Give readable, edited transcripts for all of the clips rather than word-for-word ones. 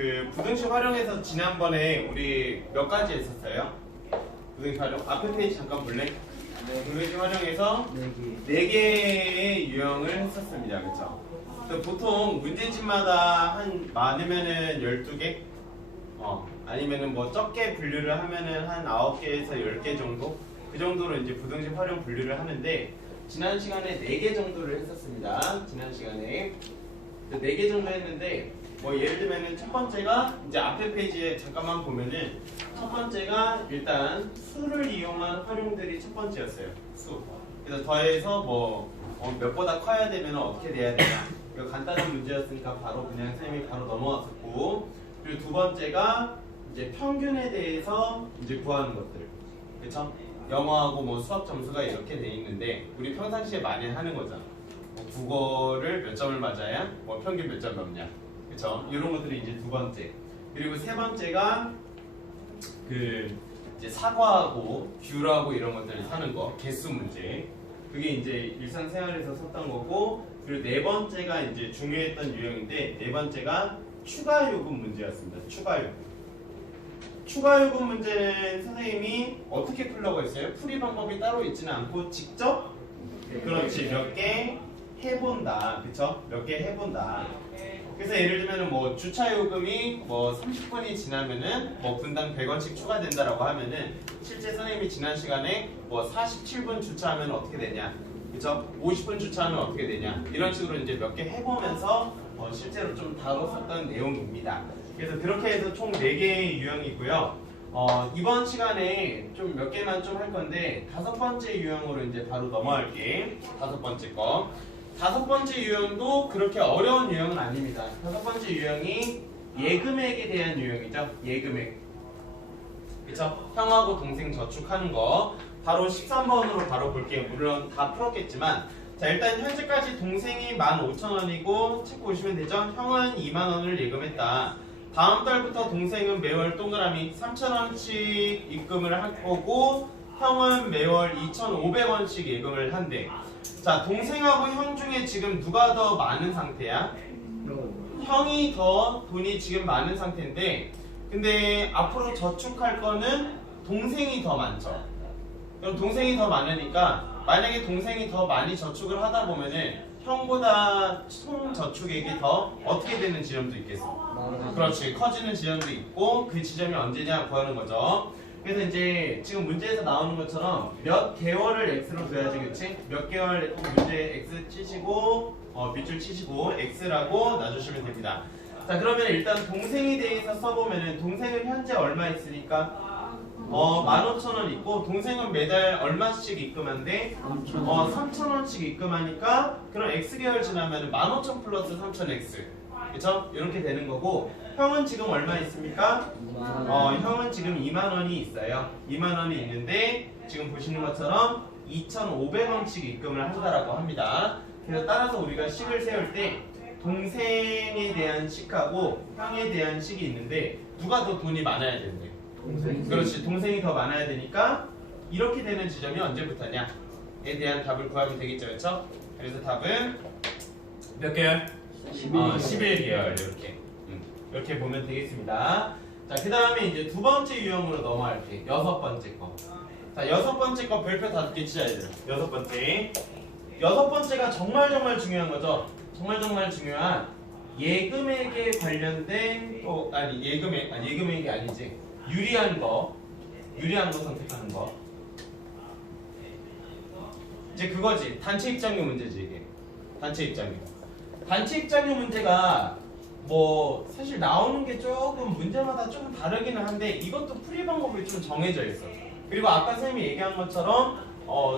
그 부등식 활용해서 지난번에 우리 몇 가지 했었어요? 부등식 활용 앞에 페이지 잠깐 볼래? 부등식 활용해서 4개의 유형을 했었습니다. 그쵸? 보통 문제집마다 한 많으면은 12개? 아니면은 뭐 적게 분류를 하면은 한 9개에서 10개 정도? 그 정도로 이제 부등식 활용 분류를 하는데 지난 시간에 4개 정도를 했었습니다. 지난 시간에 4개 정도 했는데 뭐 예를 들면은 첫 번째가 이제 앞에 페이지에 잠깐만 보면은 첫 번째가 일단 수를 이용한 활용들이 첫 번째였어요. 수. 그래서 더해서 뭐 몇보다 커야 되면 어떻게 돼야 되냐. 이거 간단한 문제였으니까 바로 그냥 선생님이 바로 넘어왔었고, 그리고 두 번째가 이제 평균에 대해서 이제 구하는 것들. 그쵸? 영어하고 뭐 수학 점수가 이렇게 돼 있는데 우리 평상시에 많이 하는 거잖아. 뭐 국어를 몇 점을 맞아야 뭐 평균 몇 점 넘냐. 그쵸? 이런 것들이 이제 두 번째. 그리고 세 번째가 그 이제 사과하고 귤하고 이런 것들을 사는 거, 개수 문제. 그게 이제 일상생활에서 썼던 거고, 그리고 네 번째가 이제 중요했던 유형인데 네 번째가 추가 요금 문제였습니다. 추가 요금. 추가 요금 문제는 선생님이 어떻게 풀려고 했어요? 풀이 방법이 따로 있지는 않고 직접 그렇지 몇 개 해본다. 그쵸? 몇 개 해본다. 그래서 예를 들면 뭐 주차 요금이 뭐 30분이 지나면은 뭐 분당 100원씩 추가된다라고 하면은 실제 선생님이 지난 시간에 뭐 47분 주차하면 어떻게 되냐, 그쵸? 50분 주차하면 어떻게 되냐, 이런 식으로 이제 몇 개 해보면서 실제로 좀 다뤘었던 내용입니다. 그래서 그렇게 해서 총 4개의 유형이고요. 이번 시간에 좀 몇 개만 좀 할 건데 5번째 유형으로 이제 바로 넘어갈게. 5번째 거. 5번째 유형도 그렇게 어려운 유형은 아닙니다. 5번째 유형이 예금액에 대한 유형이죠. 예금액. 그쵸? 형하고 동생 저축하는 거. 바로 13번으로 바로 볼게요. 물론 다 풀었겠지만, 자, 일단 현재까지 동생이 15,000원이고 책 보시면 되죠? 형은 20,000원을 예금했다. 다음 달부터 동생은 매월 동그라미 3,000원씩 입금을 할 거고 형은 매월 2,500원씩 예금을 한대. 자, 동생하고 형 중에 지금 누가 더 많은 상태야? 형이 더 돈이 지금 많은 상태인데, 근데 앞으로 저축할 거는 동생이 더 많죠. 그럼 동생이 더 많으니까 만약에 동생이 더 많이 저축을 하다 보면은 형보다 총 저축액이 더 어떻게 되는 지점도 있겠어. 그렇지, 커지는 지점도 있고, 그 지점이 언제냐 구하는 거죠. 그래서 이제 지금 문제에서 나오는 것처럼 몇 개월을 x로 둬야지, 그치? 몇 개월 문제 x 치시고 밑줄 치시고 x라고 놔주시면 됩니다. 자, 그러면 일단 동생에 대해서 써보면은 동생은 현재 얼마 있으니까 15,000원 있고, 동생은 매달 얼마씩 입금한대? 3,000원씩 입금하니까 그럼 x개월 지나면 15,000 플러스 3,000x, 그쵸? 이렇게 되는 거고, 형은 지금 얼마 있습니까? 형은 지금 20,000원이 있어요. 20,000원이 있는데 지금 보시는 것처럼 2,500원씩 입금을 한다라고 합니다. 그래서 따라서 우리가 식을 세울 때 동생에 대한 식하고 형에 대한 식이 있는데 누가 더 돈이 많아야 되는데? 동생. 그렇지, 동생이 더 많아야 되니까 이렇게 되는 지점이 언제부터냐에 대한 답을 구하면 되겠죠, 그렇죠? 그래서 답은 몇 개월? 11개월. 이렇게 보면 되겠습니다. 자, 그 다음에 이제 두 번째 유형으로 넘어갈게. 6번째 거. 자, 6번째 거 별표 5개 치셔야 돼요. 6번째. 6번째가 정말 중요한 거죠. 정말 중요한 예금액에 관련된 예금액이 아니지. 유리한 거 선택하는 거. 이제 그거지. 단체 입장료 문제지, 이게. 단체 입장료 문제가 뭐 사실 나오는 게 조금 문제마다 조금 다르기는 한데 이것도 풀이 방법이 좀 정해져 있어. 그리고 아까 선생님이 얘기한 것처럼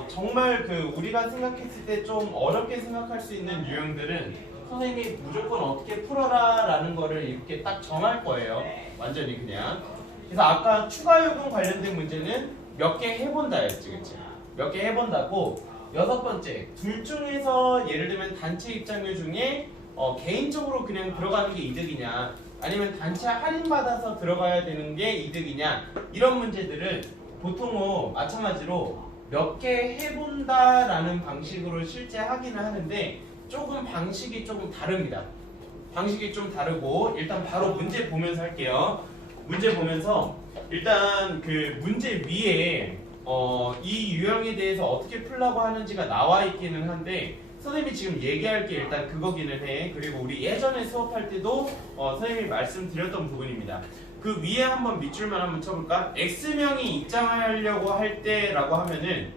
정말 그 우리가 생각했을 때 좀 어렵게 생각할 수 있는 유형들은 선생님이 무조건 어떻게 풀어라 라는 거를 이렇게 딱 정할 거예요. 완전히 그냥. 그래서 아까 추가 요금 관련된 문제는 몇 개 해본다였지, 그치? 몇 개 해본다고. 6번째, 둘 중에서 예를 들면 단체 입장료 중에 개인적으로 그냥 들어가는 게 이득이냐, 아니면 단체 할인받아서 들어가야 되는 게 이득이냐, 이런 문제들은 보통 마찬가지로 몇 개 해본다라는 방식으로 실제 하기는 하는데 조금 방식이 조금 다릅니다. 방식이 좀 다르고 일단 바로 문제 보면서 할게요. 문제 보면서 일단 그 문제 위에 이 유형에 대해서 어떻게 풀라고 하는지가 나와 있기는 한데 선생님이 지금 얘기할 게 일단 그거기는 해. 그리고 우리 예전에 수업할 때도 선생님이 말씀드렸던 부분입니다. 그 위에 한번 밑줄만 한번 쳐볼까? X명이 입장하려고 할 때라고 하면은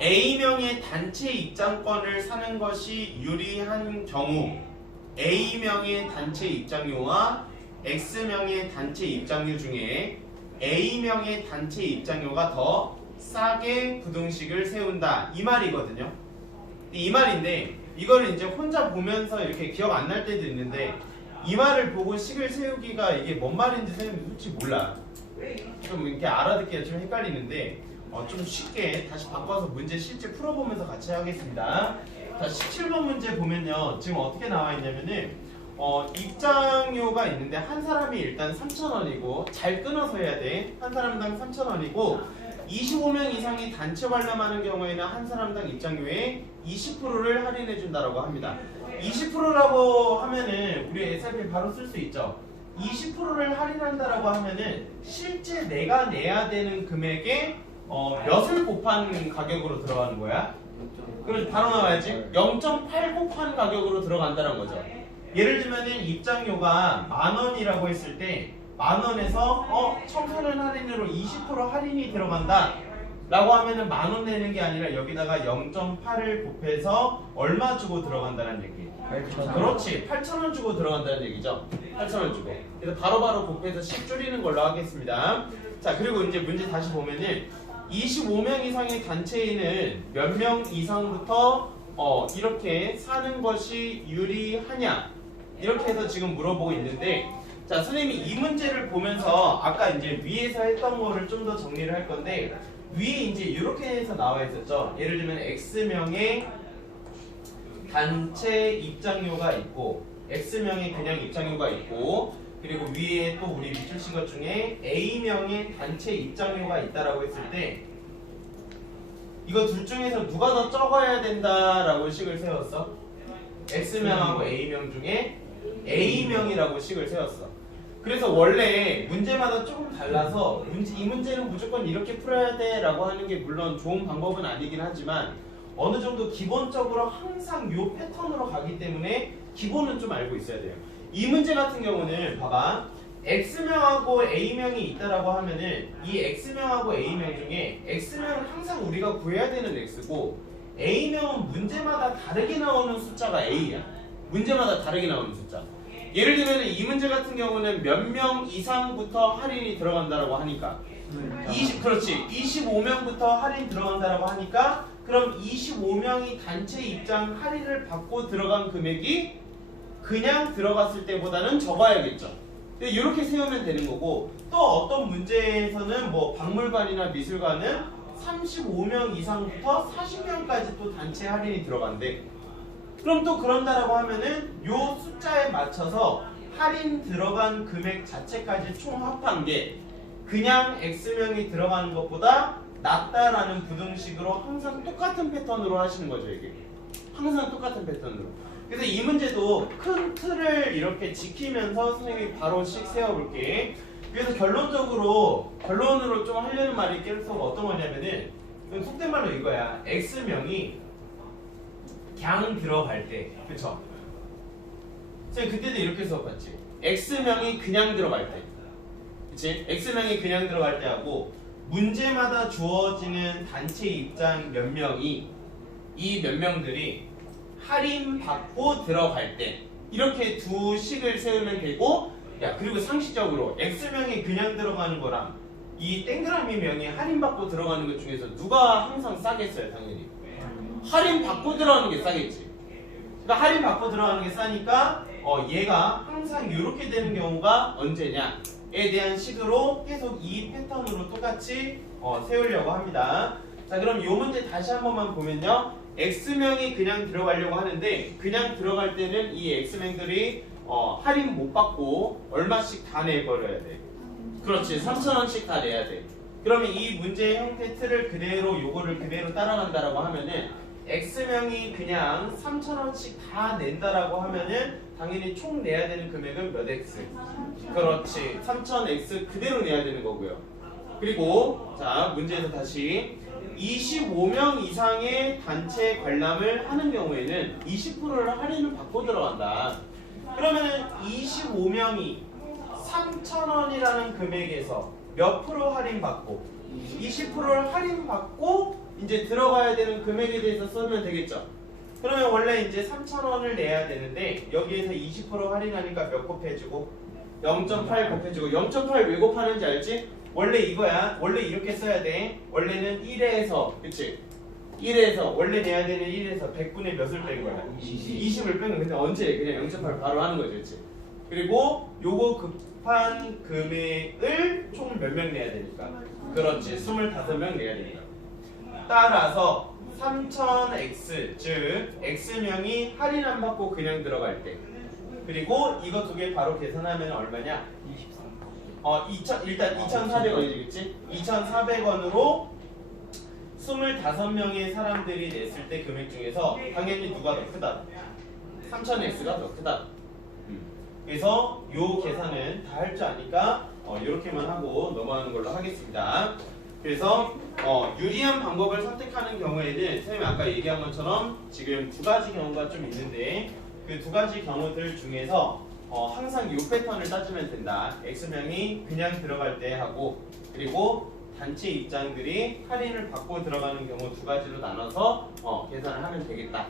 A명의 단체 입장권을 사는 것이 유리한 경우 A명의 단체 입장료와 X명의 단체 입장료 중에 A명의 단체 입장료가 더 싸게 부등식을 세운다 이 말이거든요. 이 말인데 이거를 이제 혼자 보면서 이렇게 기억 안 날 때도 있는데 이 말을 보고 식을 세우기가 이게 뭔 말인지 선생님이 솔직히 몰라. 좀 이렇게 알아듣기가 좀 헷갈리는데 좀 쉽게 다시 바꿔서 문제 실제 풀어보면서 같이 하겠습니다. 자, 17번 문제 보면요. 지금 어떻게 나와 있냐면은 입장료가 있는데 한 사람이 일단 3,000원이고 잘 끊어서 해야 돼. 한 사람당 3,000원이고 25명 이상이 단체 관람하는 경우에는 한 사람당 입장료의 20%를 할인해 준다라고 합니다. 20%라고 하면은 우리 SRP 바로 쓸 수 있죠. 20%를 할인한다라고 하면은 실제 내가 내야 되는 금액의 몇을 곱한 가격으로 들어가는 거야? 그럼 바로 나와야지. 0.8 곱한 가격으로 들어간다는 거죠. 예를 들면은 입장료가 10,000원이라고 했을 때 10,000원에서 청소년 할인으로 20% 할인이 들어간다 라고 하면은 10,000원 내는 게 아니라 여기다가 0.8을 곱해서 얼마 주고 들어간다는 얘기. 8,000원. 그렇지. 8,000원 주고 들어간다는 얘기죠. 8,000원 주고. 그래서 바로바로 곱해서 10 줄이는 걸로 하겠습니다. 자, 그리고 이제 문제 다시 보면은 25명 이상의 단체인은 몇 명 이상부터 이렇게 사는 것이 유리하냐? 이렇게 해서 지금 물어보고 있는데 자, 선생님이 이 문제를 보면서 아까 이제 위에서 했던 거를 좀 더 정리를 할 건데 위에 이제 이렇게 해서 나와 있었죠. 예를 들면 X명의 단체 입장료가 있고 X명의 그냥 입장료가 있고 그리고 위에 또 우리 밑줄 친 것 중에 A명의 단체 입장료가 있다라고 했을 때 이거 둘 중에서 누가 더 적어야 된다라고 식을 세웠어? X명하고 A명 중에 A명이라고 식을 세웠어. 그래서 원래 문제마다 조금 달라서 이 문제는 무조건 이렇게 풀어야 돼 라고 하는 게 물론 좋은 방법은 아니긴 하지만 어느 정도 기본적으로 항상 요 패턴으로 가기 때문에 기본은 좀 알고 있어야 돼요. 이 문제 같은 경우는 봐봐. X명하고 A명이 있다라고 하면은 이 X명하고 A명 중에 X명은 항상 우리가 구해야 되는 X고 A명은 문제마다 다르게 나오는 숫자가 A야. 문제마다 다르게 나오는 숫자. 예를 들면 이 문제 같은 경우는 몇 명 이상부터 할인이 들어간다라고 하니까 그렇지. 25명부터 할인 들어간다라고 하니까 그럼 25명이 단체 입장 할인을 받고 들어간 금액이 그냥 들어갔을 때보다는 적어야겠죠. 이렇게 세우면 되는 거고 또 어떤 문제에서는 뭐 박물관이나 미술관은 35명 이상부터 40명까지 또 단체 할인이 들어간대. 그럼 또 그런다라고 하면은 요 숫자에 맞춰서 할인 들어간 금액 자체까지 총 합한 게 그냥 X명이 들어가는 것보다 낫다라는 부등식으로 항상 똑같은 패턴으로 하시는 거죠, 이게. 항상 똑같은 패턴으로. 그래서 이 문제도 큰 틀을 이렇게 지키면서 선생님이 바로씩 세워볼게. 그래서 결론으로 좀 하려는 말이 계속 어떤 거냐면은 속된 말로 이거야. X명이 그냥 들어갈 때, 그쵸? 선생님 그때도 이렇게 수업했지. X명이 그냥 들어갈 때, 그치? X명이 그냥 들어갈 때 하고 문제마다 주어지는 단체 입장 몇 명이 이 몇 명들이 할인 받고 들어갈 때 이렇게 두 식을 세우면 되고 야 그리고 상식적으로 X명이 그냥 들어가는 거랑 이 땡그라미 명이 할인 받고 들어가는 것 중에서 누가 항상 싸겠어요? 당연히 할인 받고 들어가는 게 싸겠지. 그러니까 할인 받고 들어가는 게 싸니까 얘가 항상 이렇게 되는 경우가 언제냐에 대한 식으로 계속 이 패턴으로 똑같이 세우려고 합니다. 자, 그럼 이 문제 다시 한 번만 보면요. X명이 그냥 들어가려고 하는데 그냥 들어갈 때는 이 X명들이 할인 못 받고 얼마씩 다 내버려야 돼. 그렇지. 3,000원씩 다 내야 돼. 그러면 이 문제의 형태 틀을 그대로 요거를 그대로 따라간다라고 하면은 X명이 그냥 3,000원씩 다 낸다라고 하면은 당연히 총 내야 되는 금액은 몇 X? 그렇지. 3,000X 그대로 내야 되는 거고요. 그리고 자 문제에서 다시 25명 이상의 단체 관람을 하는 경우에는 20%를 할인을 받고 들어간다. 그러면은 25명이 3,000원이라는 금액에서 몇 프로 할인 받고 20%를 할인 받고 이제 들어가야 되는 금액에 대해서 쓰면 되겠죠. 그러면 원래 이제 3,000원을 내야 되는데 여기에서 20% 할인하니까 몇 곱해주고 0.8 곱해주고 0.8 왜 곱하는지 알지? 원래 이거야. 원래 이렇게 써야 돼. 원래는 1에서 그치? 1에서 원래 내야 되는 1에서 100분의 몇을 뺀 거야? 20을 뺀 거야. 근데 언제? 그냥 0.8 바로 하는 거지 그치? 그리고 요거 급한 금액을 총 몇 명 내야 되니까? 그렇지. 25명 내야 되니까. 따라서 3000X 즉 X명이 할인 안 받고 그냥 들어갈 때 그리고 이거 두 개 바로 계산하면 얼마냐? 23. 일단 2,400원이지 그치? 2,400원으로 25명의 사람들이 냈을 때 금액 중에서 당연히 누가 더 크다? 3000X가 더 크다. 그래서 요 계산은 다 할 줄 아니까 이렇게만 하고 넘어가는 걸로 하겠습니다. 그래서 유리한 방법을 선택하는 경우에는 선생님이 아까 얘기한 것처럼 지금 두 가지 경우가 좀 있는데 그 두 가지 경우들 중에서 항상 이 패턴을 따지면 된다. X명이 그냥 들어갈 때 하고 그리고 단체 입장들이 할인을 받고 들어가는 경우 두 가지로 나눠서 계산을 하면 되겠다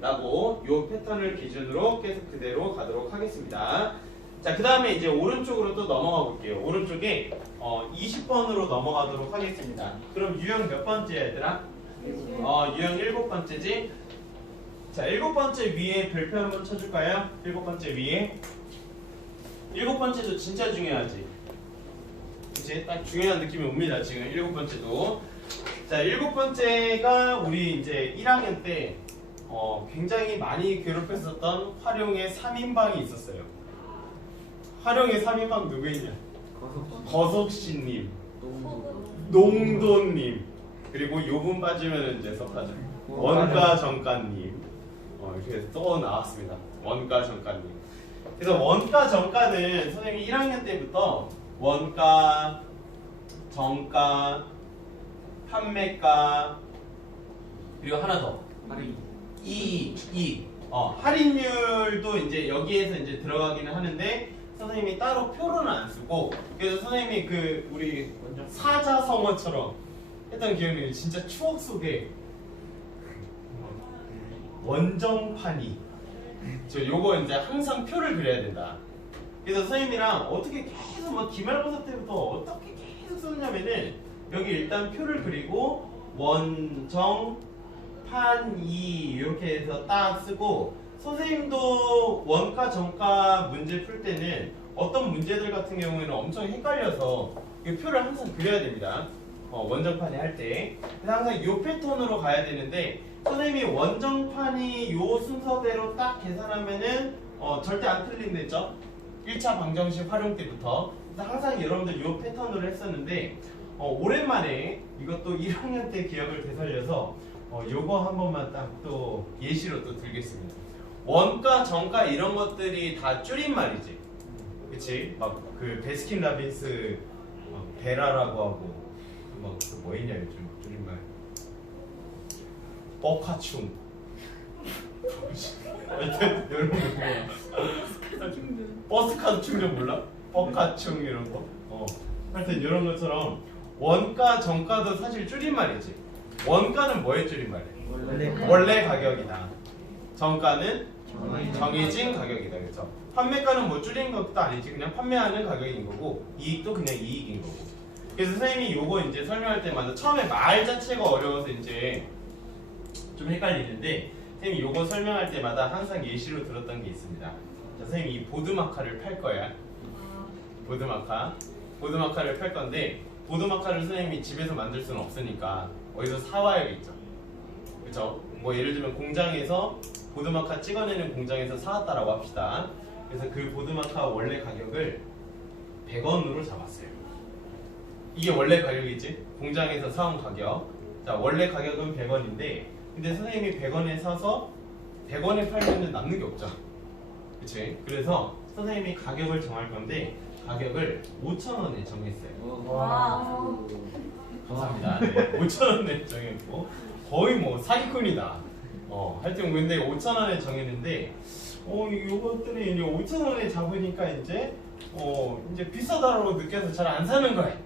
라고 이 패턴을 기준으로 계속 그대로 가도록 하겠습니다. 자, 그 다음에 이제 오른쪽으로 또 넘어가 볼게요. 오른쪽에 20번으로 넘어가도록 하겠습니다. 그럼 유형 몇 번째야 얘들아? 유형 7번째지? 자, 7번째 위에 별표 한번 쳐줄까요? 7번째 위에 7번째도 진짜 중요하지. 그치? 딱 중요한 느낌이 옵니다. 지금 7번째도. 자, 7번째가 우리 이제 1학년 때 굉장히 많이 괴롭혔었던 활용의 3인방이 있었어요. 활용의 3인방 누구 있냐? 거석씨님, 농도님, 그리고 요분 빠지면 이제 석하죠. 원가 정가님. 이렇게 또 나왔습니다. 원가 정가님. 그래서 원가 정가는 선생님이 1학년 때부터 원가, 정가, 판매가 그리고 하나 더 할인율도 이제 여기에서 이제 들어가기는 하는데 선생님이 따로 표로는 안 쓰고 그래서 선생님이 그 우리 사자성어처럼 했던 기억이 진짜 추억 속에 원정판이 저 요거 이제 항상 표를 그려야 된다. 그래서 선생님이랑 어떻게 계속 막 기말고사 때부터 어떻게 계속 썼냐면은 여기 일단 표를 그리고 원정 판이 이렇게 해서 딱 쓰고 선생님도 원가 정가 문제 풀 때는 어떤 문제들 같은 경우에는 엄청 헷갈려서 이 표를 항상 그려야 됩니다. 원정판이 할 때. 그래서 항상 이 패턴으로 가야 되는데 선생님이 원정판이 요 순서대로 딱 계산하면은 절대 안 틀린댔죠? 1차 방정식 활용 때부터. 그래서 항상 여러분들 요 패턴으로 했었는데 오랜만에 이것도 1학년 때 기억을 되살려서 요거 한 번만 딱 또 예시로 또 들겠습니다. 원가, 정가 이런 것들이 다 줄임말이지. 그치? 막 그 베스킨라빈스 베라라고 하고 뭐 있냐 요즘 줄임말. 버카충. 하여튼 이런 거 버스카드 충전 몰라? 버카충 이런 거. 하여튼 이런 것처럼 원가, 정가도 사실 줄임말이지. 원가는 뭐의 줄임말이야? 원래 가격이다. 정가는 정해진 가격이다. 그렇죠? 판매가는 뭐 줄인 것도 아니지. 그냥 판매하는 가격인 거고 이익도 그냥 이익인 거고. 그래서 선생님이 요거 이제 설명할 때마다 처음에 말 자체가 어려워서 이제 좀 헷갈리는데 선생님이 요거 설명할 때마다 항상 예시로 들었던 게 있습니다. 자, 선생님이 이 보드마카를 팔 거야. 보드마카를 팔 건데 보드마카를 선생님이 집에서 만들 수는 없으니까 어디서 사와야겠죠. 그렇죠? 뭐 예를 들면 공장에서 보드마카 찍어내는 공장에서 사왔다라고 합시다. 그래서 그 보드마카 원래 가격을 100원으로 잡았어요. 이게 원래 가격이지. 공장에서 사온 가격. 자, 원래 가격은 100원인데 근데 선생님이 100원에 사서 100원에 팔면 남는 게 없죠. 그치? 그래서 선생님이 가격을 정할 건데 가격을 5,000원에 정했어요. 와. 감사합니다. 네, 5,000원에 정했고 거의 뭐 사기꾼이다. 하여튼 근데 5,000원에 정했는데 이것들이 이제 5,000원에 잡으니까 이제 비싸다고 느껴서 잘 안 사는 거야.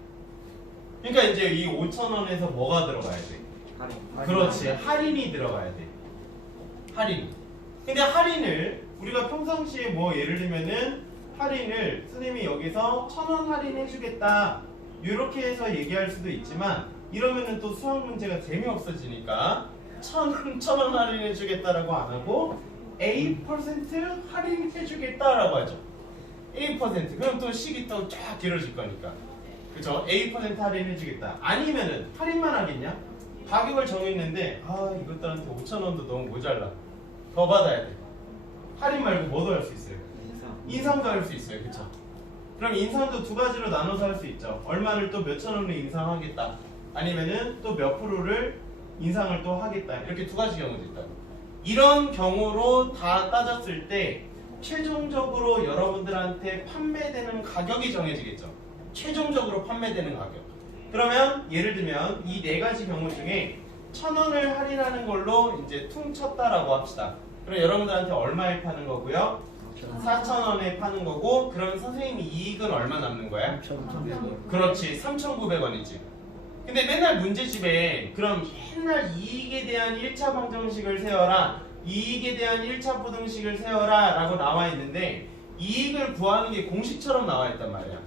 그러니까 이제 이 5,000원에서 뭐가 들어가야 돼? 할인. 그렇지, 할인이 들어가야 돼. 할인. 근데 할인을 우리가 평상시에 뭐 예를 들면은 할인을 선생님이 여기서 1,000원 할인해주겠다 이렇게 해서 얘기할 수도 있지만 이러면은 또 수학 문제가 재미없어지니까 1,000원 할인해주겠다라고 안 하고 A% 할인해주겠다라고 하죠. A%. 그럼 또 식이 또 쫙 길어질 거니까. 그죠? A% 할인해주겠다. 아니면은 할인만 하겠냐? 가격을 정했는데 이것들한테 5,000원도 너무 모자라. 더 받아야 돼. 할인 말고 뭐도 할 수 있어요? 인상도 할 수 있어요. 그쵸? 그럼 인상도 두 가지로 나눠서 할 수 있죠. 얼마를 또 몇천 원을 인상하겠다. 아니면은 또 몇 프로를 인상을 또 하겠다. 이렇게 두 가지 경우도 있다고. 이런 경우로 다 따졌을 때 최종적으로 여러분들한테 판매되는 가격이 정해지겠죠. 최종적으로 판매되는 가격. 그러면 예를 들면 이 네 가지 경우 중에 1,000원을 할인하는 걸로 이제 퉁쳤다라고 합시다. 그럼 여러분들한테 얼마에 파는 거고요? 4,000원에 파는 거고, 그럼 선생님이 이익은 얼마 남는 거야? 3,900원. 그렇지, 3,900원이지. 근데 맨날 문제집에 그럼 맨날 이익에 대한 1차 방정식을 세워라, 이익에 대한 1차 부등식을 세워라 라고 나와 있는데 이익을 구하는 게 공식처럼 나와 있단 말이야.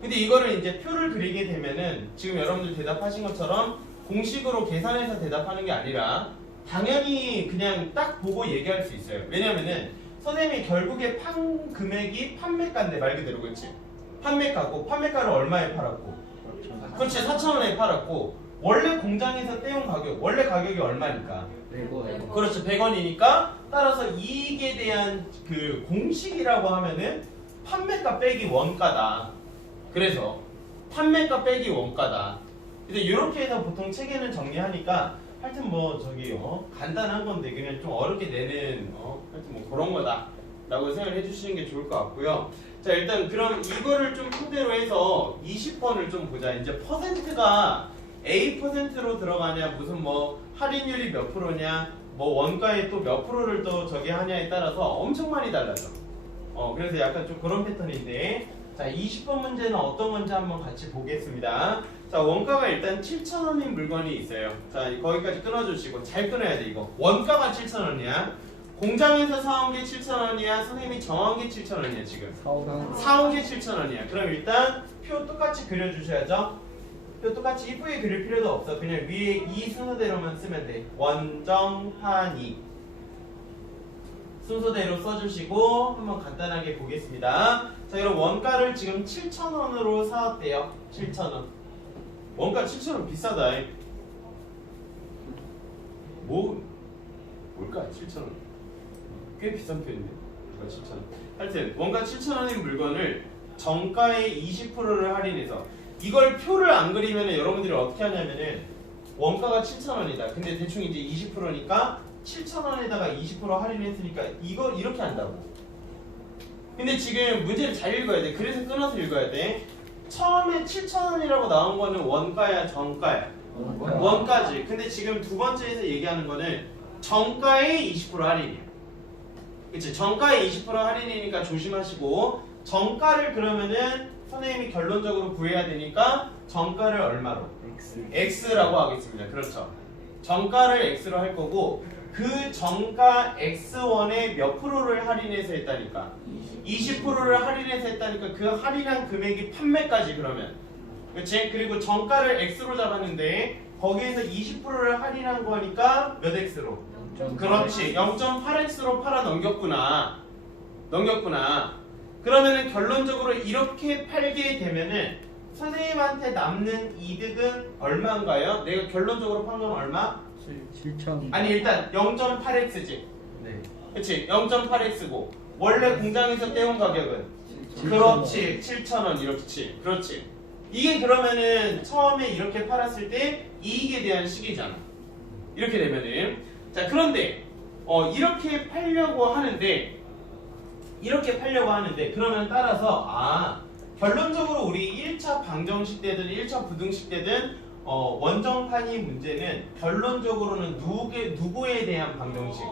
근데 이거를 이제 표를 그리게 되면은 지금 여러분들 대답하신 것처럼 공식으로 계산해서 대답하는 게 아니라 당연히 그냥 딱 보고 얘기할 수 있어요. 왜냐면은 선생님이 결국에 판 금액이 판매가인데 말 그대로. 그렇지? 판매가고 판매가를 얼마에 팔았고, 그렇지, 4,000원에 팔았고 원래 공장에서 떼온 가격, 원래 가격이 얼마니까? 100원. 그렇죠, 100원이니까 따라서 이익에 대한 그 공식이라고 하면은 판매가 빼기 원가다. 그래서 판매가 빼기 원가다. 근데 이렇게 해서 보통 책에는 정리하니까 하여튼 뭐 저기 간단한 건데 그냥 좀 어렵게 내는 하여튼 뭐 그런 거다 라고 생각을 해주시는 게 좋을 것 같고요. 자, 일단 그럼 이거를 좀 토대로 해서 20번을 좀 보자. 이제 퍼센트가 A%로 들어가냐, 무슨 뭐 할인율이 몇 프로냐, 뭐 원가에 또 몇 프로를 또 저기 하냐에 따라서 엄청 많이 달라져. 그래서 약간 좀 그런 패턴인데, 자, 20번 문제는 어떤 건지 한번 같이 보겠습니다. 자, 원가가 일단 7,000원인 물건이 있어요. 자, 거기까지 끊어주시고 잘 끊어야 돼. 이거 원가가 7,000원이야. 공장에서 사온 게 7,000원이야. 선생님이 정한 게 7,000원이야. 지금 사온 게 7,000원이야. 그럼 일단 표 똑같이 그려주셔야죠. 표 똑같이 이쁘게 그릴 필요도 없어. 그냥 위에 이 순서대로만 쓰면 돼. 원정, 한이 순서대로 써주시고 한번 간단하게 보겠습니다. 자, 그럼 원가를 지금 7,000원으로 사왔대요. 7,000원. 원가 7,000원 비싸다. 뭘까? 7,000원. 꽤 비싼 편인데. 원가 7,000원. 하여튼 원가 7,000원인 물건을 정가의 20%를 할인해서, 이걸 표를 안 그리면 여러분들이 어떻게 하냐면은 원가가 7,000원이다. 근데 대충 이제 20%니까 7,000원에다가 20% 할인했으니까 이거 이렇게 한다고. 근데 지금 문제를 잘 읽어야 돼. 그래서 끊어서 읽어야 돼. 처음에 7,000원이라고 나온 거는 원가야, 정가야? 원가지. 근데 지금 두 번째에서 얘기하는 거는 정가의 20% 할인이야. 그치? 정가의 20% 할인이니까 조심하시고, 정가를 그러면은 선생님이 결론적으로 구해야 되니까 정가를 얼마로? X라고 하겠습니다. 그렇죠. 정가를 X로 할 거고, 그 정가 X1에 몇 프로를 할인해서 했다니까? 20%를 할인해서 했다니까 그 할인한 금액이 판매까지. 그러면 그치? 그리고 정가를 X로 잡았는데 거기에서 20%를 할인한 거니까 몇 X로? 그렇지, 0.8X로 팔아 넘겼구나. 그러면은 결론적으로 이렇게 팔게 되면은 선생님한테 남는 이득은 얼마인가요? 내가 결론적으로 판 건 얼마? 7,000. 아니, 일단 0.8x지. 네. 그치? 0.8x고 원래 공장에서 떼온 가격은? 7,000원. 그렇지, 7,000원. 이렇지. 그렇지. 이게 그러면은 처음에 이렇게 팔았을 때 이익에 대한 식이잖아. 이렇게 되면은 자, 그런데 이렇게 팔려고 하는데 그러면 따라서 결론적으로 우리 1차 방정식 때든 1차 부등식 때든 원정판이 문제는 결론적으로는 누구에 대한 방정식?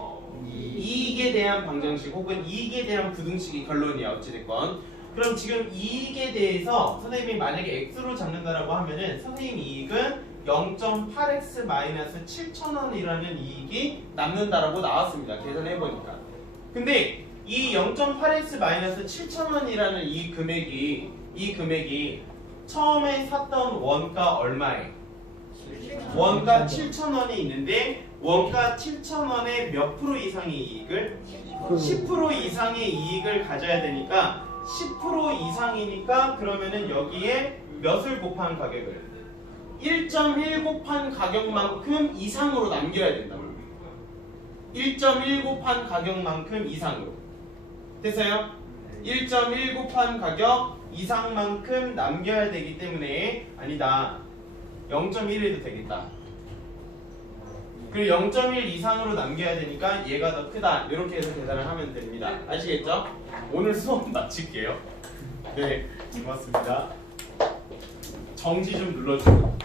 이익에 대한 방정식 혹은 이익에 대한 부등식이 결론이야. 어찌됐건. 그럼 지금 이익에 대해서 선생님이 만약에 x로 잡는다라고 하면은 선생님 이익은 0.8x-7,000원이라는 이익이 남는다라고 나왔습니다. 계산해보니까. 근데 이 0.8x-7,000원이라는 이 금액이 처음에 샀던 원가 얼마에? 원가 7,000원이 있는데 원가 7,000원의 몇 프로 이상의 이익을? 10% 이상의 이익을 가져야 되니까 10% 이상이니까 그러면은 여기에 몇을 곱한 가격을? 1.1 곱한 가격만큼 이상으로 남겨야 된다고. 1.1 곱한 가격만큼 이상으로. 됐어요? 1.1 곱한 가격 이상만큼 남겨야 되기 때문에 아니다. 0.1해도 되겠다. 그리고 0.1 이상으로 남겨야 되니까 얘가 더 크다. 이렇게 해서 계산을 하면 됩니다. 아시겠죠? 오늘 수업 마칠게요. 네, 고맙습니다. 정지 좀 눌러주세요.